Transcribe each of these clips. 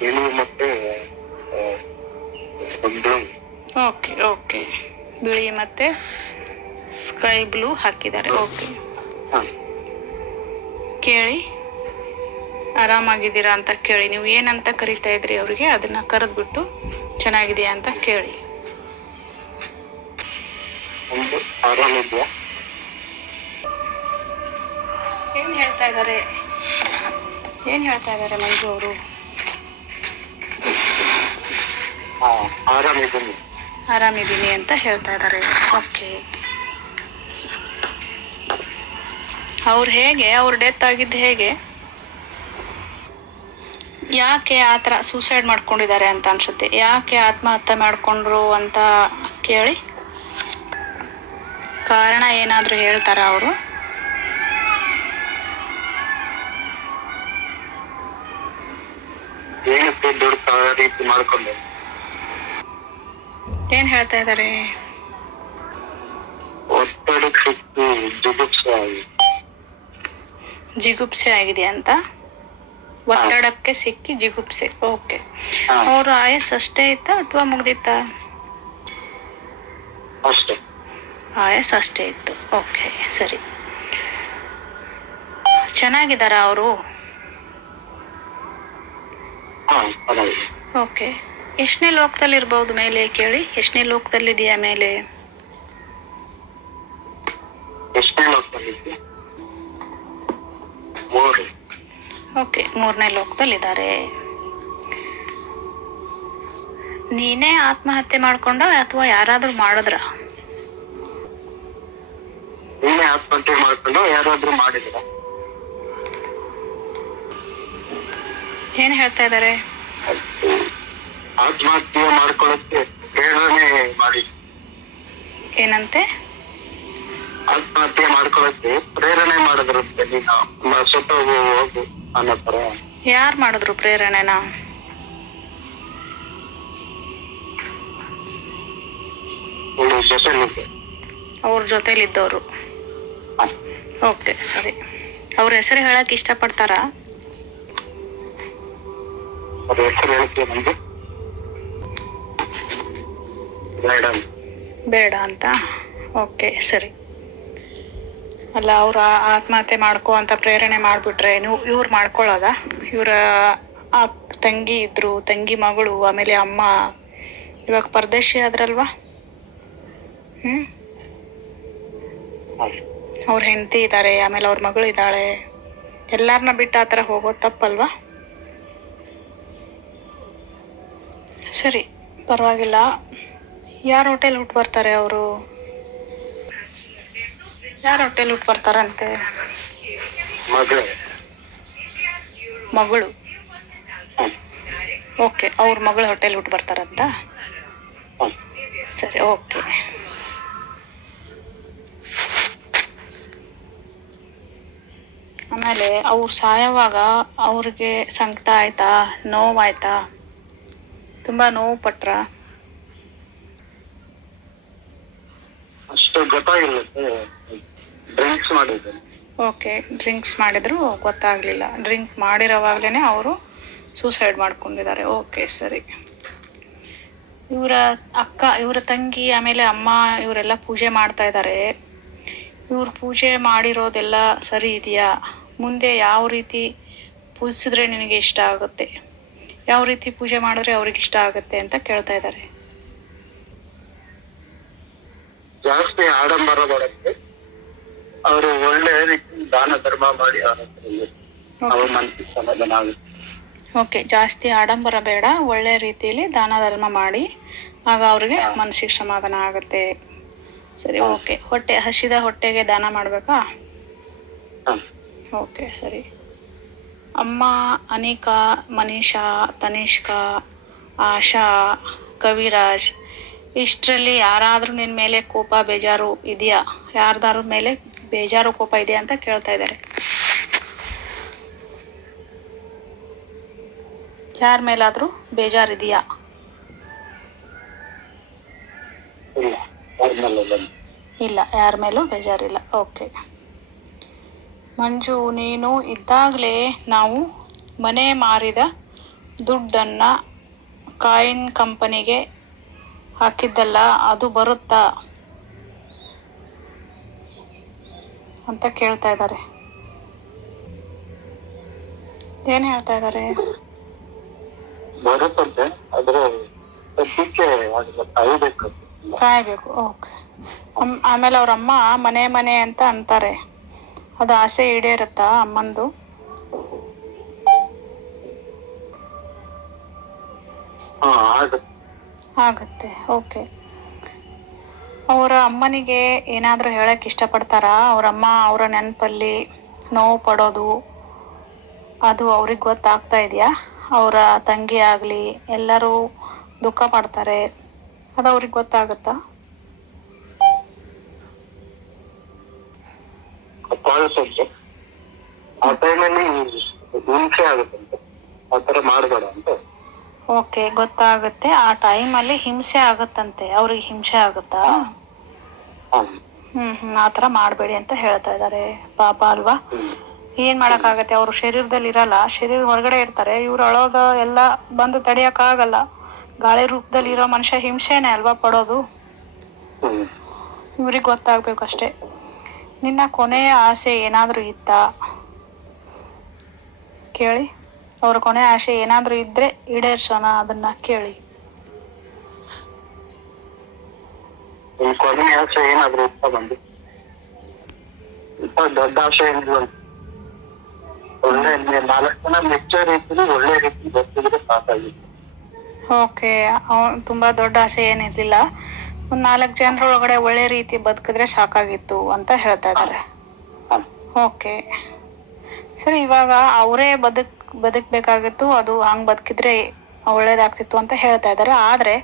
ಬಿಳಿ ಮತ್ತೆ ಆ, ಓಕೆ ಓಕೆ. ಬಿಳಿ ಮತ್ತೆ ಸ್ಕೈ ಬ್ಲೂ ಹಾಕಿದ್ದಾರೆ. ಓಕೆ. ಕೇಳಿ. ಆರಾಮಾಗಿದ್ದೀರಾ ಅಂತ ಕೇಳಿ. ನೀವು ಏನಂತ ಕರಿತಾ ಇದ್ರಿ ಅವರಿಗೆ ಅದನ್ನು ಕರೆದ್ಬಿಟ್ಟು ಚೆನ್ನಾಗಿದೆಯಾ ಅಂತ ಕೇಳಿ. ಏನು ಹೇಳ್ತಾ ಇದ್ದಾರೆ? ಏನು ಹೇಳ್ತಾ ಇದ್ದಾರೆ ಮಂಜು ಅವರು ಹಾ ಆರಾಮಿದ್ದೀನಿ. ಆರಾಮಿದ್ದೀನಿ ಅಂತ ಹೇಳ್ತಾ ಇದ್ದಾರೆ ಓಕೆ ಅವ್ರು ಹೇಗೆ? ಅವ್ರ ಡೆತ್ ಆಗಿದ್ದು ಹೇಗೆ? ಯಾಕೆ ಆ ಥರ ಸೂಸೈಡ್ ಮಾಡ್ಕೊಂಡಿದ್ದಾರೆ ಅಂತ ಅನ್ಸುತ್ತೆ? ಯಾಕೆ ಆತ್ಮಹತ್ಯೆ ಮಾಡಿಕೊಂಡ್ರು ಅಂತ ಕೇಳಿ. ಕಾರಣ ಏನಾದರೂ ಹೇಳ್ತಾರಾ ಅವರು? ಏನಕ್ಕೆ ದುಡ್ಡು ರೀತಿ ಮಾಡ್ಕೊಂಡೆ. ಏನು ಹೇಳ್ತಾ ಇದ್ದಾರೆ ಸಿಕ್ಕು ಜುಗುಪ್ಸೆ ಆಗಿ. ಜಿಗುಪ್ಸೆ ಆಗಿದೆ ಅಂತ? ಒತ್ತಡಕ್ಕೆ ಸಿಕ್ಕಿ ಜಿಗುಪ್ಸೆ. ಓಕೆ. ಅವ್ರ ಆಯಸ್ ಅಷ್ಟೇ ಇತ್ತಾ ಅಥವಾ ಮುಗ್ದಿತ್ತಾ? ಅಷ್ಟೇ. ಆಯಸ್ ಅಷ್ಟೇ ಇತ್ತು. ಓಕೆ ಸರಿ. ಚೆನ್ನಾಗಿದ್ದಾರಾ ಅವರು? ಓಕೆ. ಎಷ್ಟನೇ ಲೋಕದಲ್ಲಿ ಇರ್ಬೋದು ಮೇಲೆ ಕೇಳಿ. ಎಷ್ಟನೇ ಲೋಕದಲ್ಲಿ ಇದೆಯಾ ಮೇಲೆ? ಓಕೆ ಮೂರನೇ ಲೋಕದಲ್ಲಿದ್ದಾರೆ ನೀನೇ ಆತ್ಮಹತ್ಯೆ ಮಾಡ್ಕೊಂಡ ಅಥವಾ ಯಾರಾದರೂ ಮಾಡಿದ್ರ? ನೀನೇ ಆತ್ಮಹತ್ಯೆ ಮಾಡ್ಕೊಂಡು ಯಾರಾದ್ರೂ ಮಾಡಿದ್ರ? ಏನ್ ಹೇಳ್ತಾ ಇದ್ದಾರೆ? ಆತ್ಮಹತ್ಯೆ ಮಾಡ್ಕೊಳ್ಳಕ್ಕೆ ಪ್ರೇರಣೆ ಮಾಡಿ. ಏನಂತೆ? ಆತ್ಮಹತ್ಯೆ ಮಾಡ್ಕೊಳ್ಳಕ್ಕೆ ಪ್ರೇರಣೆ ಮಾಡಿದ್ರು ನೀನು. ಹೋಗು ಅನ್ನೋ ತರ ಯಾರ್ ಮಾಡಿದ್ರು ಪ್ರೇರಣೆನ? ಅವ್ರ ಜೊತೆಲಿ ಜೊತೆಲಿದ್ದವರು ಓಕೆ ಸರಿ. ಅವ್ರ ಹೆಸರು ಹೇಳಕ್ ಇಷ್ಟಪಡ್ತಾರಾ? ಅವ್ರ ಹೆಸರು ಹೇಳ್ತೀವಿ ಬೇಡ. ಅಂತ? ಓಕೆ ಸರಿ. ಅಲ್ಲ ಅವ್ರು ಆತ್ಮಹತ್ಯೆ ಮಾಡ್ಕೋ ಅಂತ ಪ್ರೇರಣೆ ಮಾಡಿಬಿಟ್ರೆ ನೀವು ಇವ್ರು ಮಾಡ್ಕೊಳ್ಳೋದ? ಇವರ ಆ ತಂಗಿ ಇದ್ರು ತಂಗಿ ಮಗಳು ಆಮೇಲೆ ಅಮ್ಮ ಇವಾಗ ಪರದೇಶಿ ಆದ್ರಲ್ವಾ? ಹ್ಞೂ ಅವ್ರ ಹೆಂಡತಿ ಇದ್ದಾರೆ ಆಮೇಲೆ ಅವ್ರ ಮಗಳು ಇದ್ದಾಳೆ. ಎಲ್ಲರನ್ನ ಬಿಟ್ಟು ಆ ಥರ ಹೋಗೋದು ತಪ್ಪಲ್ವಾ? ಸರಿ ಪರವಾಗಿಲ್ಲ. ಯಾರ ಹೋಟೆಲ್ ಹುಟ್ಟು ಬರ್ತಾರೆ ಅವರು? ಯಾರ ಹೋಟೆಲ್ ಹುಟ್ಟು ಬರ್ತಾರಂತೆ ಮಗಳು. ಮಗಳು. ಓಕೆ ಅವ್ರ ಮಗಳ ಹೋಟೆಲ್ ಹುಟ್ಟು ಬರ್ತಾರಂತ. ಸರಿ ಓಕೆ ಆಮೇಲೆ ಅವ್ರು ಸಾಯೋವಾಗ ಅವ್ರಿಗೆ ಸಂಕಟ ಆಯ್ತಾ? ನೋವಾಯ್ತಾ? ತುಂಬ ನೋವು ಪಟ್ರ? ಡ್ರಿಂಕ್ಸ್ ಓಕೆ ಡ್ರಿಂಕ್ಸ್ ಮಾಡಿದ್ರು. ಗೊತ್ತಾಗಲಿಲ್ಲ. ಡ್ರಿಂಕ್ ಮಾಡಿರೋವಾಗಲೇ ಅವರು ಸೂಸೈಡ್ ಮಾಡ್ಕೊಂಡಿದ್ದಾರೆ. ಓಕೆ ಸರಿ. ಇವರ ಅಕ್ಕ, ಇವರ ತಂಗಿ, ಆಮೇಲೆ ಅಮ್ಮ, ಇವರೆಲ್ಲ ಪೂಜೆ ಮಾಡ್ತಾ ಇದ್ದಾರೆ. ಇವ್ರು ಪೂಜೆ ಮಾಡಿರೋದೆಲ್ಲ ಸರಿ ಇದೆಯಾ? ಮುಂದೆ ಯಾವ ರೀತಿ ಪೂಜಿಸಿದ್ರೆ ನಿನಗೆ ಇಷ್ಟ ಆಗುತ್ತೆ? ಯಾವ ರೀತಿ ಪೂಜೆ ಮಾಡಿದ್ರೆ ಅವ್ರಿಗೆ ಇಷ್ಟ ಆಗುತ್ತೆ ಅಂತ ಕೇಳ್ತಾ ಇದ್ದಾರೆ. ಜಾಸ್ತಿ ಆಡಂಬರ ಮಾಡಕ್ಕೆ ಅವರು ಒಳ್ಳೆ ರೀತಿ ದಾನ ಧರ್ಮ ಮಾಡಿ ಅವ್ರ ಮನಸ್ಸಿಗೆ ಸಮಾಧಾನ ಆಗುತ್ತೆ ಓಕೆ ಜಾಸ್ತಿ ಆಡಂಬರ ಬೇಡ ಒಳ್ಳೆ ರೀತಿಯಲ್ಲಿ ದಾನ ಧರ್ಮ ಮಾಡಿ ಆಗ ಅವ್ರಿಗೆ ಮನಸ್ಸಿಗೆ ಸಮಾಧಾನ ಆಗುತ್ತೆ. ಸರಿ ಓಕೆ ಹೊಟ್ಟೆ ಹಸಿದ ಹೊಟ್ಟೆಗೆ ದಾನ ಮಾಡಬೇಕಾ. ಓಕೆ ಸರಿ. ಅಮ್ಮ ಅನಿಕಾ ಮನೀಷಾ ತನಿಷ್ಕಾ ಆಶಾ ಕವಿರಾಜ್ ಇಷ್ಟರಲ್ಲಿ ಯಾರಾದರೂ ನಿನ್ನ ಮೇಲೆ ಕೋಪ ಬೇಜಾರು ಇದೆಯಾ? ಯಾರ್ದಾರ ಮೇಲೆ ಬೇಜಾರು ಕೋಪ ಇದೆಯಾ ಅಂತ ಕೇಳ್ತಾ ಇದ್ದಾರೆ ಯಾರ ಮೇಲಾದರೂ ಬೇಜಾರಿದೆಯಾ ಇಲ್ಲ ಯಾರ ಮೇಲೂ ಬೇಜಾರಿಲ್ಲ ಓಕೆ. ಮಂಜು ನೀನು ಇದ್ದಾಗಲೇ ನಾವು ಮನೆ ಮಾರಿದ ದುಡ್ಡನ್ನು ಕಾಯಿನ್ ಕಂಪನಿಗೆ ಹಾಕಿದ್ದಲ್ಲ ಅದು ಬರುತ್ತಾ? ಅಂತ ಕೇಳ್ತಾ ಇದ್ದಾರೆ. ಏನ್ ಹೇಳ್ತಾ ಇದ್ದಾರೆ? ಬರುತ್ತಂತೆ ಆದ್ರೆ ಕಾಯ್ಬೇಕು. ಕಾಯಬೇಕು ಓಕೆ. ಆಮೇಲೆ ಅವ್ರ ಅಮ್ಮ ಮನೆ ಮನೆ ಅಂತ ಅಂತಾರೆ. ಅದು ಆಸೆ ಈಡೇರುತ್ತಾ ಅಮ್ಮಂದು? ಹಾ ಆಗುತ್ತೆ. ಓಕೆ ಅವರ ಅಮ್ಮನಿಗೆ ಏನಾದರೂ ಹೇಳಕ್ಕೆ ಇಷ್ಟಪಡ್ತಾರಾ? ಅವರಮ್ಮ ಅವರ ನೆನಪಲ್ಲಿ ನೋವು ಪಡೋದು, ಅದು ಅವ್ರಿಗೆ ಗೊತ್ತಾಗ್ತಾ ಇದೆಯಾ? ಅವರ ತಂಗಿ ಆಗಲಿ, ಎಲ್ಲರೂ ದುಃಖ ಪಡ್ತಾರೆ, ಅದು ಅವ್ರಿಗೆ ಗೊತ್ತಾಗುತ್ತಾ? ಆ ಟೈಮಲ್ಲಿ ಹಿಂಸೆ ಆಗುತ್ತಂತೆ ಆ ಥರ ಮಾಡಬೇಡ ಅಂತ. ಓಕೆ ಗೊತ್ತಾಗುತ್ತೆ. ಆ ಟೈಮಲ್ಲಿ ಹಿಂಸೆ ಆಗುತ್ತಂತೆ. ಅವ್ರಿಗೆ ಹಿಂಸೆ ಆಗುತ್ತಾ? ಹ್ಮ್ ಹ್ಮ್. ಆ ಥರ ಮಾಡಬೇಡಿ ಅಂತ ಹೇಳ್ತಾ ಇದ್ದಾರೆ ಪಾಪ ಅಲ್ವಾ? ಏನ್ ಮಾಡಕ್ಕಾಗತ್ತೆ? ಅವರು ಶರೀರದಲ್ಲಿ ಇರಲ್ಲ. ಶರೀರ ಹೊರಗಡೆ ಇರ್ತಾರೆ. ಇವ್ರು ಅಳೋದು ಎಲ್ಲ ಬಂದು ತಡಿಯಕ್ಕಾಗಲ್ಲ. ಗಾಳಿ ರೂಪದಲ್ಲಿ ಇರೋ ಮನುಷ್ಯ ಹಿಂಸೆನೇ ಅಲ್ವಾ ಪಡೋದು? ಇವ್ರಿಗೆ ಗೊತ್ತಾಗ್ಬೇಕು ಅಷ್ಟೇ. ನಿನ್ನ ಕೊನೆಯ ಆಸೆ ಏನಾದರೂ ಇತ್ತಾ? ಕೇಳಿ. ಅವ್ರ ಕೊನೆ ಆಸೆ ಏನಾದರೂ ಇದ್ರೆ ಈಡೇರ್ಸೋಣ ಅದನ್ನ ಕೇಳಿ. ತುಂಬಾ ಕೊನೆ ಆಸೆ ಏನಾದರೂ ಇತ್ತ ಬಂದು? ಇಪ್ಪ ದೊಡ್ಡ ಆಸೆ ಏನಿಲ್ಲ. ಒಳ್ಳೆ ನಾಲ್ಕು ಜನ ಮೆಚ್ಚೋ ರೀತಿಲಿ ಒಳ್ಳೆ ರೀತಿ ಗೊತ್ತಿದ್ರೆ ಸಾಕಾಗಿತ್ತು. ಓಕೆ ಅವ್ನು ತುಂಬ ದೊಡ್ಡ ಆಸೆ ಏನಿರಲಿಲ್ಲ. ಒಂದು ನಾಲ್ಕು ಜನರ ಒಳಗಡೆ ಒಳ್ಳೆ ರೀತಿ ಬದುಕಿದ್ರೆ ಸಾಕಾಗಿತ್ತು ಅಂತ ಹೇಳ್ತಾ ಇದ್ದಾರೆ ಓಕೆ. ಸರಿ ಇವಾಗ ಅವರೇ ಬದುಕ್ ಬದುಕಬೇಕಾಗಿತ್ತು, ಅದು ಹಂಗೆ ಬದುಕಿದ್ರೆ ಒಳ್ಳೇದಾಗ್ತಿತ್ತು ಅಂತ ಹೇಳ್ತಾ ಇದ್ದಾರೆ. ಆದರೆ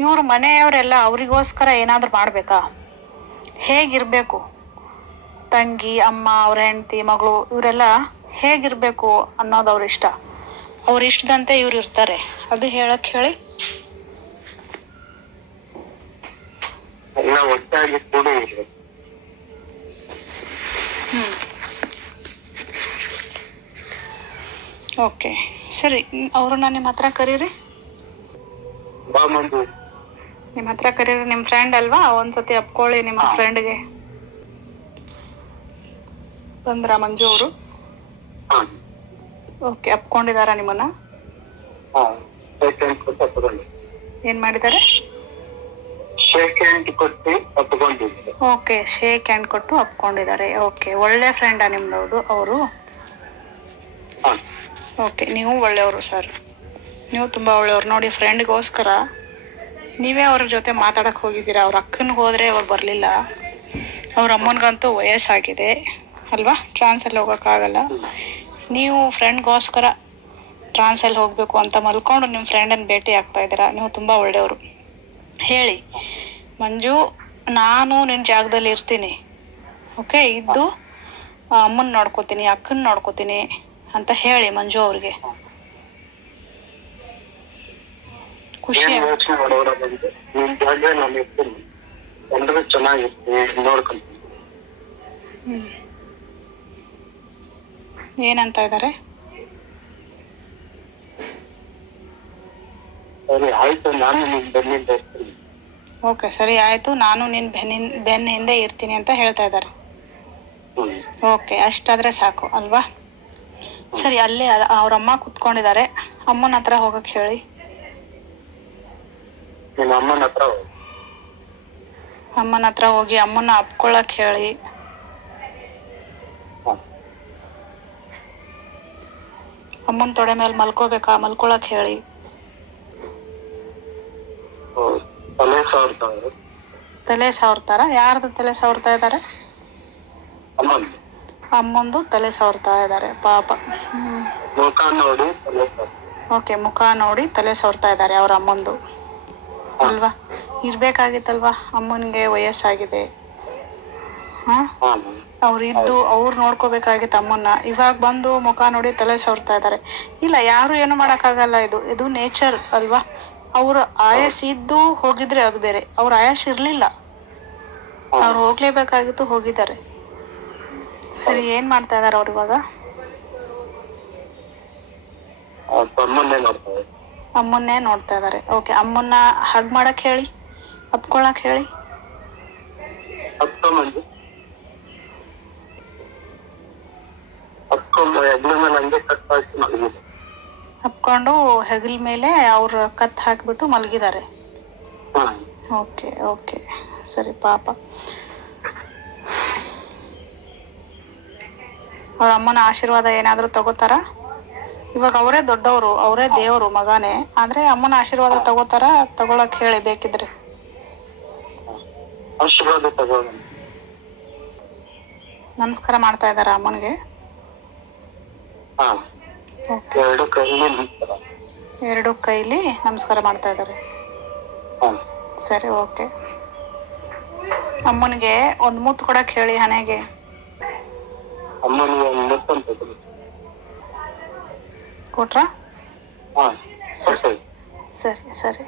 ಇವ್ರ ಮನೆಯವರೆಲ್ಲ ಅವರಿಗೋಸ್ಕರ ಏನಾದರೂ ಮಾಡಬೇಕಾ? ಹೇಗಿರಬೇಕು? ತಂಗಿ, ಅಮ್ಮ, ಅವ್ರ ಹೆಂಡತಿ, ಮಗಳು, ಇವರೆಲ್ಲ ಹೇಗಿರಬೇಕು ಅನ್ನೋದು ಅವ್ರ ಇಷ್ಟ. ಅವ್ರ ಇಷ್ಟದಂತೆ ಇವ್ರು ಇರ್ತಾರೆ. ಅದು ಹೇಳಕ್ಕೆ ಹೇಳಿ. ಒಟ್ಟಾಗಿ ಕೂಡಿ ಇರ್ಬೇಕು ಹ್ಞೂ ಓಕೆ. ಸರಿ ಅವ್ರನ್ನ ನಿಮ್ಮ ಹತ್ರ ಕರೀರಿ. ಬಾ ನಿಮ್ಮ ಹತ್ರ ಕರೀರಿ ನಿಮ್ಮ ಫ್ರೆಂಡ್ ಅಲ್ವಾ? ಒಂದ್ಸತಿ ಅಪ್ಕೊಳ್ಳಿ ನಿಮ್ಮ. ಫ್ರೆಂಡ್ಗೆ ಬಂದ್ರ ಮಂಜು ಅವರು? ಓಕೆ ಅಪ್ಕೊಂಡಿದಾರ ನಿಮ್ಮನ್ನ? ಏನ್ ಮಾಡಿದ್ದಾರೆ ಶೇಕ್ ಹ್ಯಾಂಡ್ ಕೊಟ್ಟು ತಗೊಂಡಿದ್ದೆ ಓಕೆ ಶೇಕ್ ಹ್ಯಾಂಡ್ ಕೊಟ್ಟು ಅಪ್ಕೊಂಡಿದ್ದಾರೆ ಓಕೆ ಒಳ್ಳೆ ಫ್ರೆಂಡಾ ನಿಮ್ದು ಅವರು? ಹಾ. ಓಕೆ, ನೀವು ಒಳ್ಳೆಯವರು ಸರ್. ನೀವು ತುಂಬ ಒಳ್ಳೆಯವರು. ನೋಡಿ ಫ್ರೆಂಡ್ಗೋಸ್ಕರ ನೀವೇ ಅವ್ರ ಜೊತೆ ಮಾತಾಡಕ್ಕೆ ಹೋಗಿದ್ದೀರಾ? ಅವ್ರ ಅಕ್ಕನಿಗೆ ಹೋದರೆ ಅವ್ರು ಬರಲಿಲ್ಲ. ಅವ್ರ ಅಮ್ಮನಿಗಂತೂ ವಯಸ್ಸಾಗಿದೆ. ಅಲ್ವಾ? ಟ್ರಾನ್ಸಲ್ಲಿ ಹೋಗೋಕ್ಕಾಗಲ್ಲ. ನೀವು ಫ್ರೆಂಡ್ಗೋಸ್ಕರ ಟ್ರಾನ್ಸಲ್ಲಿ ಹೋಗಬೇಕು ಅಂತ ಮಲ್ಕೊಂಡು ನಿಮ್ಮ ಫ್ರೆಂಡನ್ನು ಭೇಟಿ ಆಗ್ತಾ ಇದ್ದೀರಾ? ನೀವು ತುಂಬ ಒಳ್ಳೆಯವರು. ಹೇಳಿ. ಮಂಜು, ನಾನು ನಿನ್ನ ಜಾಗದಲ್ಲಿ ಇರ್ತೀನಿ. ಓಕೆ? ಇದ್ದು ಅಮ್ಮನ ನೋಡ್ಕೋತೀನಿ, ಅಕ್ಕನ ನೋಡ್ಕೋತೀನಿ. ಅಂತ ಹೇಳಿ ಮಂಜು ಅವ್ರಿಗೆ. ಖುಷಿ ಏನ್ ಯೋಚನೆ ಮಾಡೋರ ಬಂದು ನಿಮ್ ಜಾಗ ನಾನು ಇರ್ತೀನಿ. ಎಲ್ಲರೂ ಚೆನ್ನಾಗಿರ್ತೀವಿ ನೋಡ್ಕೊಂತೀನಿ. ಹ್ಮ್. ಏನಂತ ಇದ್ದಾರೆ ಸರಿ ಆಯ್ತು. ನಾನು ನಿಮ್ ಬೆನ್ನಿಂದ ಇರ್ತೀನಿ. ಓಕೆ ಸರಿ ಆಯ್ತು. ನಾನು ನಿನ್ನ ಬೆನ್ನಿನ ಬೆನ್ನ ಹಿಂದೆ ಇರ್ತೀನಿ ಅಂತ ಹೇಳ್ತಾ ಇದ್ದಾರೆ ಹ್ಮ್. ಓಕೆ ಅಷ್ಟಾದ್ರೆ ಸಾಕು ಅಲ್ವಾ? ಸರಿ ಅಲ್ಲೇ ಅವ್ರ ಅಮ್ಮ ಕುತ್ಕೊಂಡಿದ್ದಾರೆ. ಅಮ್ಮನ ಹತ್ರ ಹೋಗಕ್ ಹೇಳಿ. ನಿಮ್ಮ ಅಮ್ಮನ ಹತ್ರ ಹೋಗು. ಅಮ್ಮನ ಹತ್ರ ಹೋಗಿ ಅಮ್ಮನ ಅಪ್ಕೊಳಕ್ ಹೇಳಿ. ಅಮ್ಮನ ತೊಡೆ ಮೇಲೆ ಮಲ್ಕೋಬೇಕಾ? ಮಲ್ಕೊಳಕ್ ಹೇಳಿ. ಹೌದು. ತಲೆ ಸಾವಿರ್ತಾರ ತಲೆ ಸಾವ್ರ್ತಾರ? ಯಾರ್ದು ತಲೆ ಸಾವಿರ್ತಾ ಇದ್ದಾರೆ? ಅಮ್ಮನ್ ಅಮ್ಮಂದು ತಲೆ ಸವರ್ತಾ ಇದ್ದಾರೆ ಪಾಪ. ಹ್ಮ್. ಮುಖ ನೋಡಿ ಓಕೆ ಮುಖ ನೋಡಿ ತಲೆ ಸವರ್ತಾ ಇದ್ದಾರೆ ಅವ್ರ ಅಮ್ಮಂದು. ಅಲ್ವಾ? ಇರ್ಬೇಕಾಗಿತ್ತಲ್ವಾ? ಅಮ್ಮನಿಗೆ ವಯಸ್ಸಾಗಿದೆ. ಅವ್ರು ಇದ್ದು ಅವ್ರು ನೋಡ್ಕೋಬೇಕಾಗಿತ್ತು ಅಮ್ಮನ್ನ. ಇವಾಗ ಬಂದು ಮುಖ ನೋಡಿ ತಲೆ ಸವರ್ತಾ ಇದ್ದಾರೆ. ಇಲ್ಲ ಯಾರು ಏನು ಮಾಡೋಕ್ಕಾಗಲ್ಲ ಇದು. ಇದು ನೇಚರ್ ಅಲ್ವಾ? ಅವ್ರ ಆಯಸ್ ಇದ್ದು ಹೋಗಿದ್ರೆ ಅದು ಬೇರೆ. ಅವ್ರ ಆಯಸ್ ಇರ್ಲಿಲ್ಲ. ಅವ್ರು ಹೋಗ್ಲೇಬೇಕಾಗಿತ್ತು ಹೋಗಿದ್ದಾರೆ. ಸರಿ ಏನ್ ಮಾಡ್ತಾ ಇದ್ದಾರೆ ಅವ್ರು ಇವಾಗ? ಅಮ್ಮನ್ನೇ ನೋಡ್ತಾ ಇದ್ದಾರೆ ಓಕೆ ಅಮ್ಮನ್ನ ಹಗ್ ಮಾಡಕ್ ಹೇಳಿ ಅಪ್ಕೊಳಕ್ ಹೇಳಿ. ಅಪ್ಕೊಂಡು ಹೆಗಲ್ ಮೇಲೆ ಅವ್ರ ಕತ್ ಹಾಕಿಬಿಟ್ಟು ಮಲಗಿದ್ದಾರೆ. ಓಕೆ ಓಕೆ ಸರಿ ಪಾಪ. ಅವ್ರ ಅಮ್ಮನ ಆಶೀರ್ವಾದ ಏನಾದರೂ ತಗೋತಾರ? ಇವಾಗ ಅವರೇ ದೊಡ್ಡವರು ಅವರೇ ದೇವರು ಮಗನೇ. ಆದ್ರೆ ಅಮ್ಮನ ಆಶೀರ್ವಾದ ತಗೋತಾರ? ತಗೊಳಕ್ ಹೇಳಿ ಬೇಕಿದ್ರೆ. ನಮಸ್ಕಾರ ಮಾಡ್ತಾ ಇದಾರ ಅಮ್ಮನಿಗೆ? ಎರಡು ಕೈಲಿ ನಮಸ್ಕಾರ ಮಾಡ್ತಾ ಇದ್ದಾರೆ. ಹಾ. ಸರಿ ಓಕೆ. ಅಮ್ಮನಿಗೆ ಒಂದು ಮುತ್ತು ಕೊಡಕ್ ಹೇಳಿ ಹಣೆಗೆ. ಅಮ್ಮನಿಗೆ ಒಂದು ಕೊಟ್ರಾ? ಹಾ ಸರಿ. ಸರಿ ಸರಿ.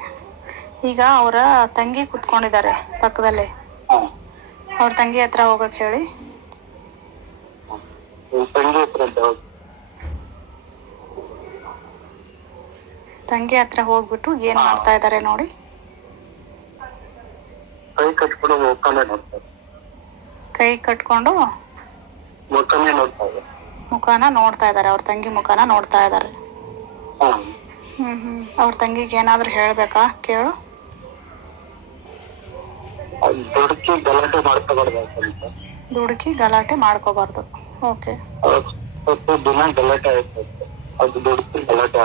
ಈಗ ಅವರ ತಂಗಿ ಕುತ್ಕೊಂಡಿದ್ದಾರೆ ಪಕ್ಕದಲ್ಲಿ. ಹಾ. ಅವ್ರ ತಂಗಿ ಹತ್ರ ಹೋಗಕ್ಕೆ ಹೇಳಿ. ತಂಗಿ ಹತ್ರ ಅಂತ ಹೋಗಿ ತಂಗಿ ಹತ್ರ ಹೋಗ್ಬಿಟ್ಟು ಏನ್ ಮಾಡ್ತಾ ಇದ್ದಾರೆ ನೋಡಿ. ಕೈ ಕಟ್ಕೊಂಡು ಮುಖನೇ ನೋಡ್ತಾರೆ ಕೈ ಕಟ್ಕೊಂಡು? ಮುಖನೇ ನೋಡ್ತಾ ಇದೆ ಮುಖನ ನೋಡ್ತಾ ಇದ್ದಾರೆ ಅವ್ರ ತಂಗಿ ಮುಖಾನ ನೋಡ್ತಾ ಇದ್ದಾರೆ ಹ್ಮ್ ಹ್ಞೂ ಅವ್ರ ತಂಗಿಗೆ ಏನಾದ್ರೂ ಹೇಳಬೇಕಾ? ಕೇಳು. ದುಡ್ಕಿ ಗಲಾಟೆ ಮಾಡ್ಕೋಬಾರ್ದು ದುಡುಕಿ ಗಲಾಟೆ ಮಾಡ್ಕೋಬಾರ್ದು. ಓಕೆ. ದಿನ ಗಲಾಟೆ ಆಯ್ತು ಅದು ದುಡ್ಕಿ ಗಲಾಟೆ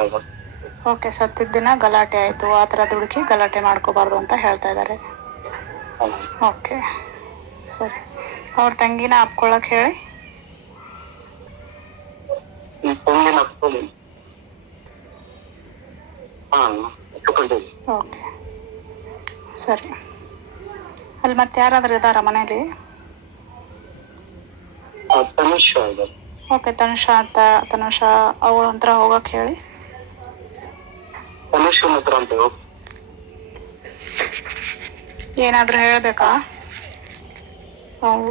ಓಕೆ ಸತ್ತಿದ್ದ ದಿನ ಗಲಾಟೆ ಆಯಿತು. ಆ ಥರ ದುಡುಕಿ ಗಲಾಟೆ ಮಾಡ್ಕೋಬಾರ್ದು ಅಂತ ಹೇಳ್ತಾ ಇದ್ದಾರೆ ಓಕೆ. ಸರಿ. ಅವ್ರ ತಂಗಿನ ಅಪ್ಕೊಳಕ್ ಹೇಳಿ. ಈ ತಂಗಿನ ಹಾ ಓಕೆ. ಸರಿ. ಅಲ್ಲಿ ಮತ್ತೆ ಯಾರಾದರೂ ಇದ್ದಾರಾ ಮನೇಲಿ? ತನುಷ ಓಕೆ ತನುಷಾ ಅಂತ ತನುಷಾ ಅವಳ ಹತ್ರ ಹೋಗಕ್ಕೆ ಹೇಳಿ. ತನಿಷ್ನ ಹತ್ರ ಅಂತ ಹೋಗಿ ಏನಾದರೂ ಹೇಳಬೇಕಾ?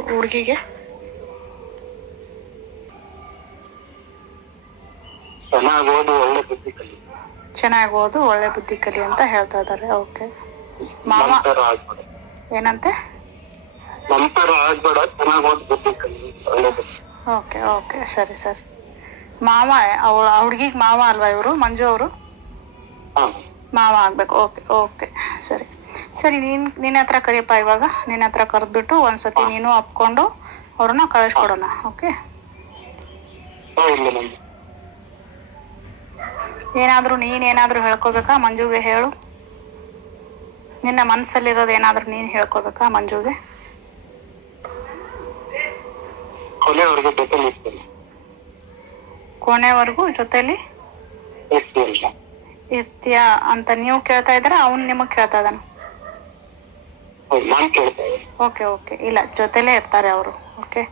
ಹುಡುಗಿಗೆ? ಚೆನ್ನಾಗಿ ಓದು ಒಳ್ಳೆ ಬುದ್ಧಿ ಕಲಿ. ಚೆನ್ನಾಗಿ ಓದು ಒಳ್ಳೆ ಬುದ್ಧಿ ಕಲಿ ಅಂತ ಹೇಳ್ತಾ ಇದ್ದಾರೆ. ಓಕೆ ಮಾವ ನಂತರ ಆಗ್ಬೇಡ. ಏನಂತೆ? ನಂತರ ಆಗ್ಬೇಡ ಚೆನ್ನಾಗಿ ಓದು ಬುದ್ಧಿ ಕಲಿ ಒಳ್ಳೆ ಬುದ್ಧಿ. ಓಕೆ ಓಕೆ ಸರಿ ಸರಿ. ಮಾವ ಅವಳ ಹುಡುಗಿಗೆ ಮಾವ ಅಲ್ವಾ ಇವರು? ಮಂಜು ಅವರು? ಹಾ. ಮಾವ ಆಗ್ಬೇಕು. ಓಕೆ ಓಕೆ ಸರಿ. ಸರಿ ನೀನು ನಿನ್ನ ಹತ್ರ ಕರಿಯಪ್ಪ ಇವಾಗ. ನಿನ್ನ ಹತ್ರ ಕರೆದ್ಬಿಟ್ಟು ಒಂದ್ಸತಿ ನೀನು ಅಪ್ಕೊಂಡು ಅವ್ರನ್ನ ಕಳಿಸ್ಕೊಡೋಣ. ಓಕೆ ಹಾ ಇಲ್ಲ. ಏನಾದರೂ ನೀನೇನಾದರೂ ಹೇಳ್ಕೋಬೇಕಾ ಮಂಜುಗೆ ಹೇಳು. ನಿನ್ನ ಮನಸ್ಸಲ್ಲಿರೋದು ಏನಾದರೂ ನೀನು ಹೇಳ್ಕೋಬೇಕಾ ಮಂಜುಗೆ? ಕೊನೆವರೆಗೆ ಜೊತೆಲಿ ಇರ್ತೀಯ ಅಂತ ನೀವು ಕೇಳ್ತಾ ಇದ್ದೀರಾ ಅವನ್ ನಿಮಗೆ ಕೇಳ್ತಾ ಇದ್ದೀನಿ? Okay okay. ಇಲ್ಲ ಜೊತೆಲೇ ಇರ್ತಾರೆ ಅವರು ಓಕೆ.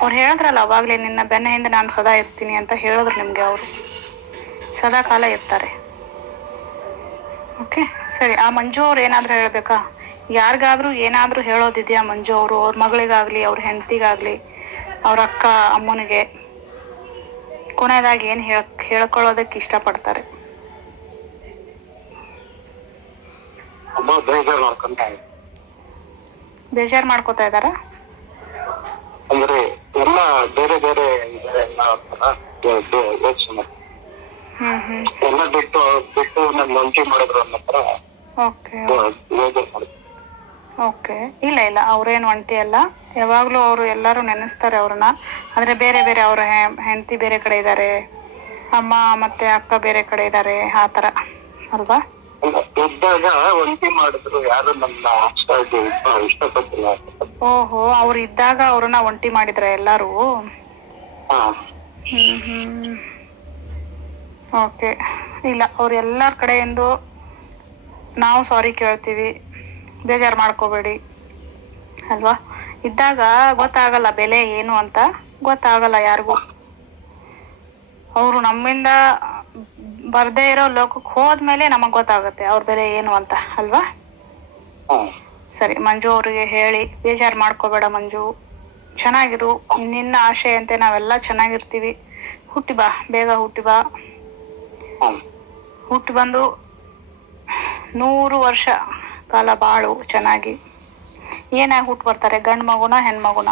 ಅವ್ರು ಹೇಳಿದ್ರಲ್ಲ ಅವಾಗ್ಲೇ ನಿನ್ನ ಬೆನ್ನ ಹಿಂದೆ ನಾನು ಸದಾ ಇರ್ತೀನಿ ಅಂತ ಹೇಳಿದ್ರು ನಿಮಗೆ ಅವರು. ಸದಾ ಕಾಲ ಇರ್ತಾರೆ. ಓಕೆ ಸರಿ ಆ ಮಂಜು ಅವ್ರು ಏನಾದರೂ ಹೇಳಬೇಕಾ? ಯಾರಿಗಾದ್ರೂ ಏನಾದರೂ ಹೇಳೋದಿದೆಯಾ ಮಂಜು ಅವರು? ಅವ್ರ ಮಗಳಿಗಾಗಲಿ ಅವ್ರ ಹೆಂಡತಿಗಾಗಲಿ ಅವ್ರ ಅಕ್ಕ ಅಮ್ಮನಿಗೆ? ಕೊನೆಯದಾಗಿ ಏನು ಹೇಳ ಹೇಳ್ಕೊಳ್ಳೋದಕ್ಕೆ ಇಷ್ಟಪಡ್ತಾರೆ? ಬೇಜಾರ್ ಮಾಡ್ಕೊಂತ ಇದ್ದಾರಾ? ಅಂದ್ರೆ ಎಲ್ಲ ಬೇರೆ ಬೇರೆ ಯೋಚನೆ ಎಲ್ಲ ಬಿಟ್ಟು ಬಿಟ್ಟು ನನ್ ಮಂಜಿ ಮಾಡಿದ್ರು ಅನ್ನೋ ತರ ಓಕೆ ಮಾಡ್ತಾರೆ ಓಕೆ. ಇಲ್ಲ ಇಲ್ಲ ಅವ್ರೇನು ಒಂಟಿ ಅಲ್ಲ. ಯಾವಾಗಲೂ ಅವರು ಎಲ್ಲರೂ ನೆನೆಸ್ತಾರೆ ಅವ್ರನ್ನ. ಆದರೆ ಬೇರೆ ಬೇರೆ ಅವ್ರ ಹೆಂಡತಿ ಬೇರೆ ಕಡೆ ಇದ್ದಾರೆ ಅಮ್ಮ ಮತ್ತೆ ಅಕ್ಕ ಬೇರೆ ಕಡೆ ಇದ್ದಾರೆ ಆ ಥರ. ಅಲ್ವಾ? ಇದ್ದಾಗ ಒಂಟಿ ಮಾಡಿದ್ರು ಯಾರು ನನ್ನ ಇಷ್ಟ ಇಷ್ಟ ಇಷ್ಟಪಟ್ಟಿಲ್ಲ. ಓಹೋ ಅವ್ರು ಇದ್ದಾಗ ಅವ್ರನ್ನ ಒಂಟಿ ಮಾಡಿದ್ರ ಎಲ್ಲರೂ? ಹ್ಮ್ ಹ್ಞೂ ಓಕೆ. ಇಲ್ಲ ಅವ್ರು ಎಲ್ಲರ ಕಡೆಯಿಂದ ನಾವು ಸಾರಿ ಕೇಳ್ತೀವಿ. ಬೇಜಾರು ಮಾಡ್ಕೋಬೇಡಿ. ಅಲ್ವಾ? ಇದ್ದಾಗ ಗೊತ್ತಾಗಲ್ಲ ಬೆಲೆ ಏನು ಅಂತ. ಗೊತ್ತಾಗಲ್ಲ ಯಾರಿಗೂ. ಅವರು ನಮ್ಮಿಂದ ಬರದೇ ಇರೋ ಲೋಕಕ್ಕೆ ಹೋದ್ಮೇಲೆ ನಮಗೆ ಗೊತ್ತಾಗುತ್ತೆ ಅವ್ರ ಬೆಲೆ ಏನು ಅಂತ. ಅಲ್ವಾ? ಸರಿ ಮಂಜು ಅವರಿಗೆ ಹೇಳಿ. ಬೇಜಾರು ಮಾಡ್ಕೋಬೇಡ ಮಂಜು. ಚೆನ್ನಾಗಿರು. ನಿನ್ನ ಆಶೆಯಂತೆ ನಾವೆಲ್ಲ ಚೆನ್ನಾಗಿರ್ತೀವಿ. ಹುಟ್ಟಿ ಬಾ ಬೇಗ ಹುಟ್ಟಿ ಬಾ. ಹುಟ್ಟು ಬಂದು ನೂರು ವರ್ಷ ಕಾಲ ಬಾಳು ಚೆನ್ನಾಗಿ. ಏನಾಗಿ ಹುಟ್ಟು ಬರ್ತಾರೆ ಗಂಡು ಮಗುನ ಹೆಣ್ಮಗುನ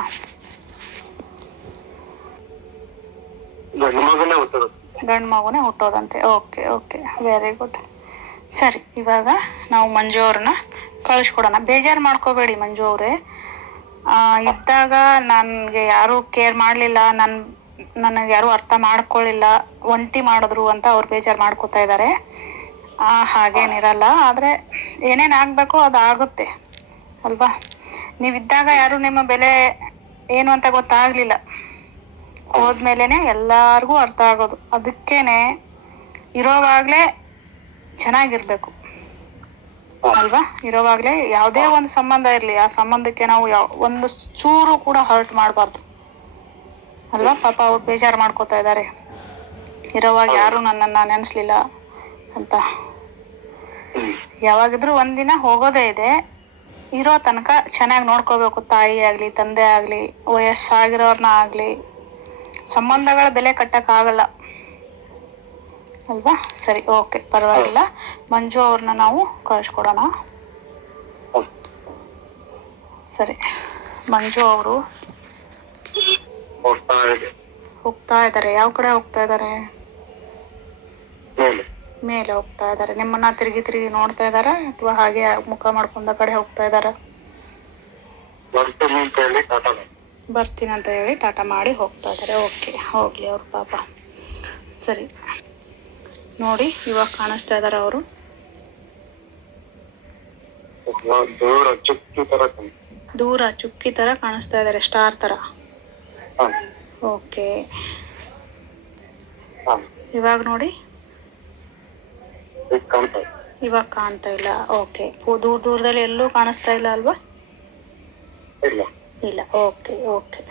ಗಂಡು ಮಗನೇ ಹುಟ್ಟೋದು. ಗಂಡು ಮಗುನೇ ಹುಟ್ಟೋದಂತೆ. ಓಕೆ ಓಕೆ ವೆರಿ ಗುಡ್ ಸರಿ ಇವಾಗ ನಾವು ಮಂಜು ಅವ್ರನ್ನ ಕಳಿಸ್ಕೊಡೋಣ. ಬೇಜಾರು ಮಾಡ್ಕೋಬೇಡಿ ಮಂಜು ಅವರೇ. ಇದ್ದಾಗ ನನಗೆ ಯಾರೂ ಕೇರ್ ಮಾಡಲಿಲ್ಲ. ನನ್ನ ನನಗೆ ಯಾರೂ ಅರ್ಥ ಮಾಡ್ಕೊಳ್ಳಿಲ್ಲ ಒಂಟಿ ಮಾಡಿದ್ರು ಅಂತ ಅವ್ರು ಬೇಜಾರು ಮಾಡ್ಕೋತಾ ಇದ್ದಾರೆ ಹಾಗೇನಿರಲ್ಲ ಆದರೆ ಏನೇನು ಆಗಬೇಕು ಅದು ಆಗುತ್ತೆ ಅಲ್ವಾ? ನೀವಿದ್ದಾಗ ಯಾರು ನಿಮ್ಮ ಬೆಲೆ ಏನು ಅಂತ ಗೊತ್ತಾಗಲಿಲ್ಲ. ಹೋದ್ಮೇಲೆ ಎಲ್ಲರಿಗೂ ಅರ್ಥ ಆಗೋದು. ಅದಕ್ಕೇನೆ ಇರೋವಾಗಲೇ ಚೆನ್ನಾಗಿರಬೇಕು ಅಲ್ವಾ? ಇರೋವಾಗಲೇ ಯಾವುದೇ ಒಂದು ಸಂಬಂಧ ಇರಲಿ ಆ ಸಂಬಂಧಕ್ಕೆ ನಾವು ಯಾವ ಒಂದು ಚೂರು ಕೂಡ ಹರ್ಟ್ ಮಾಡಬಾರ್ದು. ಅಲ್ವಾ? ಪಾಪ ಅವ್ರು ಬೇಜಾರು ಮಾಡ್ಕೋತಾ ಇದ್ದಾರೆ ಇರೋವಾಗ ಯಾರು ನನ್ನನ್ನು ನೆನೆಸ್ಲಿಲ್ಲ ಅಂತ. ಯಾವಾಗಿದ್ರೂ ಒಂದಿನ ಹೋಗೋದೇ ಇದೆ. ಇರೋ ತನಕ ಚೆನ್ನಾಗಿ ನೋಡ್ಕೋಬೇಕು. ತಾಯಿ ಆಗಲಿ ತಂದೆ ಆಗಲಿ ವಯಸ್ಸಾಗಿರೋರ್ನ ಆಗಲಿ. ಸಂಬಂಧಗಳ ಬೆಲೆ ಕಟ್ಟಕ್ಕಾಗಲ್ಲ ಅಲ್ವಾ? ಸರಿ ಓಕೆ ಪರವಾಗಿಲ್ಲ. ಮಂಜು ಅವ್ರನ್ನ ನಾವು ಕಳಿಸ್ಕೊಡೋಣ. ಸರಿ. ಮಂಜು ಅವರು ಹೋಗ್ತಾ ಇದೆ ಹೋಗ್ತಾ ಇದ್ದಾರೆ. ಯಾವ ಕಡೆ ಹೋಗ್ತಾ ಇದ್ದಾರೆ? ಮೇಲೆ. ಮೇಲೆ ಹೋಗ್ತಾ ಇದ್ದಾರೆ. ನಿಮ್ಮನ್ನ ತಿರುಗಿ ತಿರುಗಿ ನೋಡ್ತಾ ಇದ್ದಾರೆ ಅಥವಾ ಹಾಗೆ ಮುಖ ಮಾಡ್ಕೊಂಡ ಕಡೆ ಹೋಗ್ತಾ ಇದ್ದಾರಾ? ಬರ್ತೀನಿ ಅಂತ ಹೇಳಿ ಟಾಟಾ ಮಾಡಿ. ಬರ್ತೀನಿ ಅಂತ ಹೇಳಿ ಟಾಟಾ ಮಾಡಿ ಹೋಗ್ತಾ ಇದ್ದಾರೆ. ಓಕೆ ಹೋಗ್ಲಿ ಅವ್ರ ಪಾಪ. ಸರಿ. ನೋಡಿ ಇವಾಗ ಕಾಣಿಸ್ತಾ ಇದ್ದಾರೆ ಅವರು. ದೂರ ಚುಕ್ಕಿ ತರ ಕಾಣಿಸ್ತಾ ಇದ್ದಾರೆ. ಸ್ಟಾರ್ ಹಾ ಓಕೆ. ಇವಾಗ ನೋಡಿ. ಇವಾಗ ಕಾಣ್ತಾ ಇಲ್ಲ. ಓಕೆ. ದೂರ ದೂರದಲ್ಲಿ ಎಲ್ಲೂ ಕಾಣಿಸ್ತಾ ಇಲ್ಲ ಅಲ್ವಾ? ಇಲ್ಲ. ಇಲ್ಲ. Okay okay.